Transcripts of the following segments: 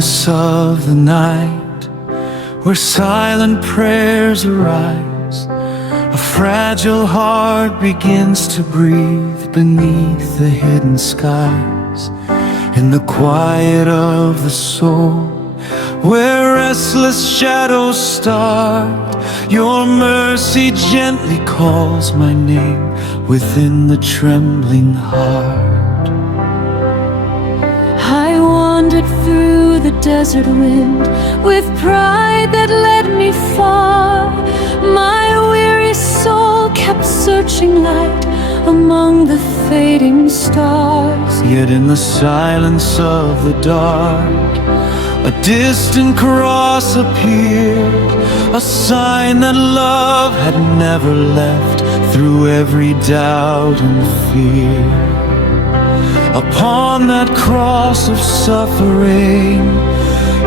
stillness of the night, where silent prayers arise, a fragile heart begins to breathe beneath the hidden skies. In the quiet of the soul, where restless shadows start, your mercy gently calls my name within the trembling heart. I wandered through the desert wind with pride that led me far. My weary soul kept searching light among the fading stars. Yet in the silence of the dark, a distant cross appeared, a sign that love had never left through every doubt and fear. Upon that cross of suffering,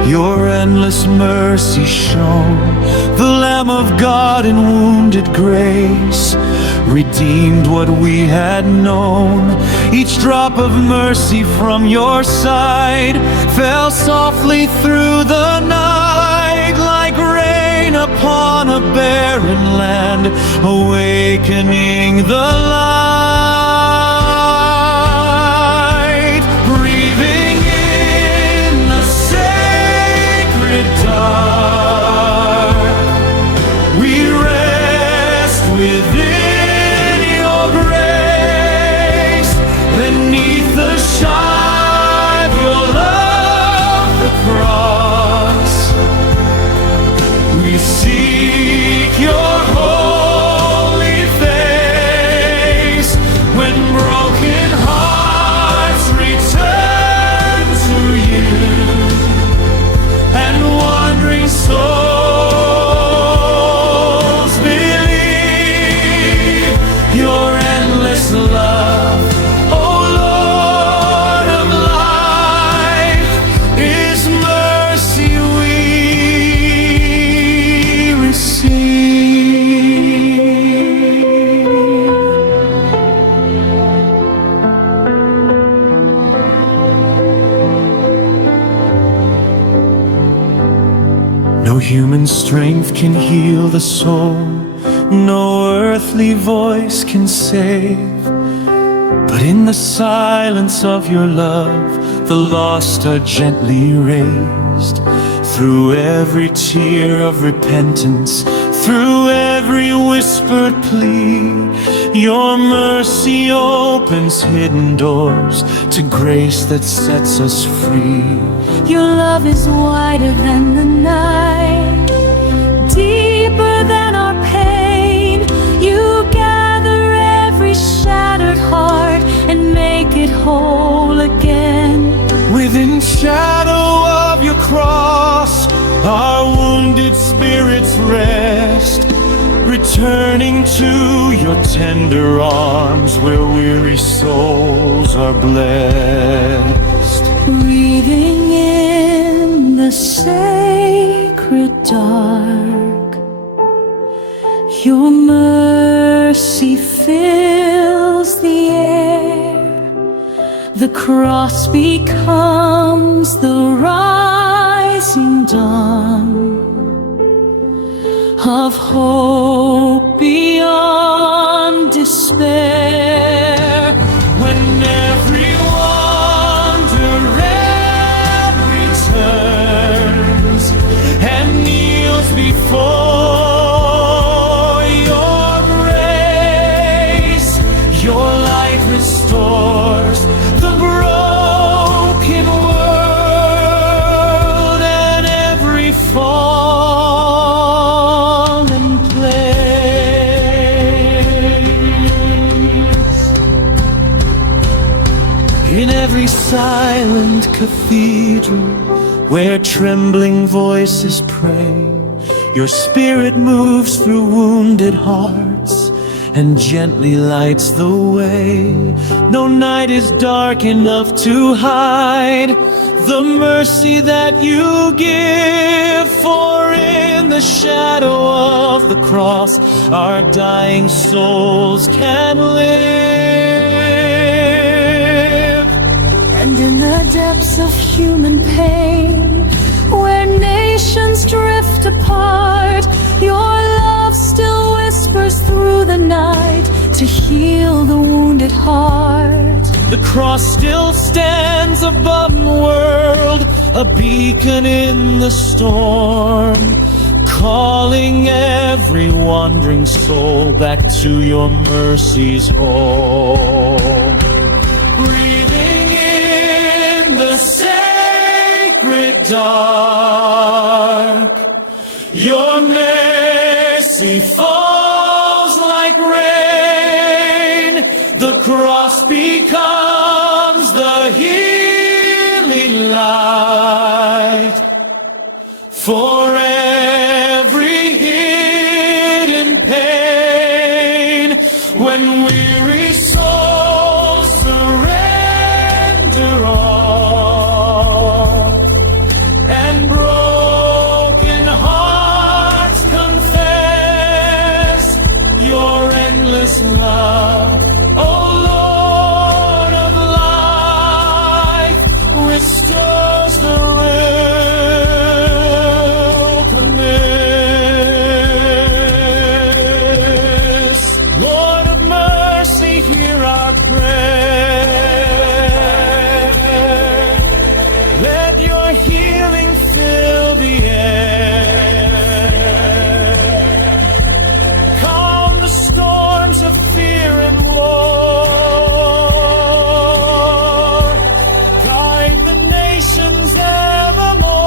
your endless mercy shone. The Lamb of God in wounded grace redeemed what we had known. Each drop of mercy from your side fell softly through the night, like rain upon a barren land, awakening the light. Breathing in the sacred dark, we rest within your grace. Beneath the shine of your love, the cross, we seek your holy face. When broken hearts return to you, and wandering souls believe your endless love, oh Lord of life, is mercy we receive. No human strength can heal the soul, no earthly voice can save, but in the silence of your love, the lost are gently raised. Through every tear of repentance, through every whispered plea, your mercy opens hidden doors to grace that sets us free. Your love is wider than the night, deeper than our pain. You gather every shattered heart and make it whole again. Within shadow of your cross, our wounded spirits rest, returning to your tender arms where weary souls are blessed. Breathing in the sacred dark, your mercy fills the air. The cross becomes the rising dawn of hope beyond despair. When every wanderer returns and kneels before your grace, your light restores the broken world and every fallen place. In every silent cathedral where trembling voices pray, your spirit moves through wounded hearts and gently lights the way. No night is dark enough to hide the mercy that you give, for in the shadow of the cross our dying souls can live. And in the depths of human pain, apart, your love still whispers through the night to heal the wounded heart. The cross still stands above the world, a beacon in the storm, calling every wandering soul back to your mercy's home. Breathing in the sacred dark, your mercy falls like rain. The cross becomes the healing light for every hidden pain. When weary souls surrender all, and broken hearts confess your endless love, oh Lord of life, restores the wilderness. Lord of mercy, hear our prayer. Let your healing fill the air. Calm the storms of fear and war. Guide the nations evermore.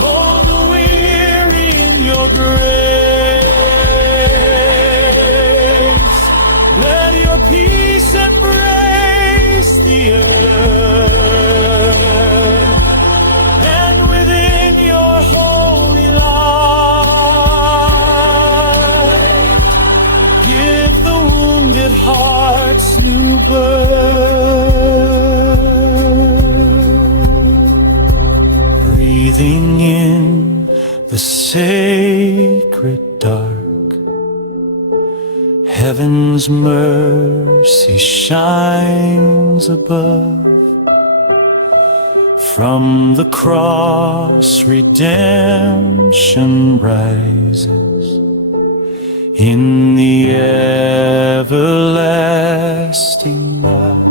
Hold the weary in your grace. Let your peace embrace the earth. And within your holy light, give the wounded hearts new birth. Breathing in the sacred dark, heaven's mercy shines above. From the cross redemption rises in the everlasting light.